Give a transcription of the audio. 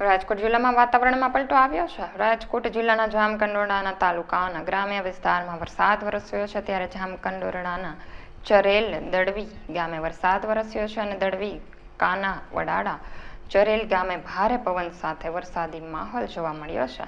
રાજકોટ જિલ્લામાં વાતાવરણમાં પલટો આવ્યો છે. રાજકોટ જિલ્લાના જામકંડોરણાના તાલુકાના ગ્રામ્ય વિસ્તારમાં વરસાદ વરસ્યો છે. ત્યારે જામકંડોરણાના ચરેલ, દડવી ગામે વરસાદ વરસ્યો છે અને દડવી કાના વડાડા ચરેલ ગામે ભારે પવન સાથે વરસાદી માહોલ જોવા મળ્યો છે.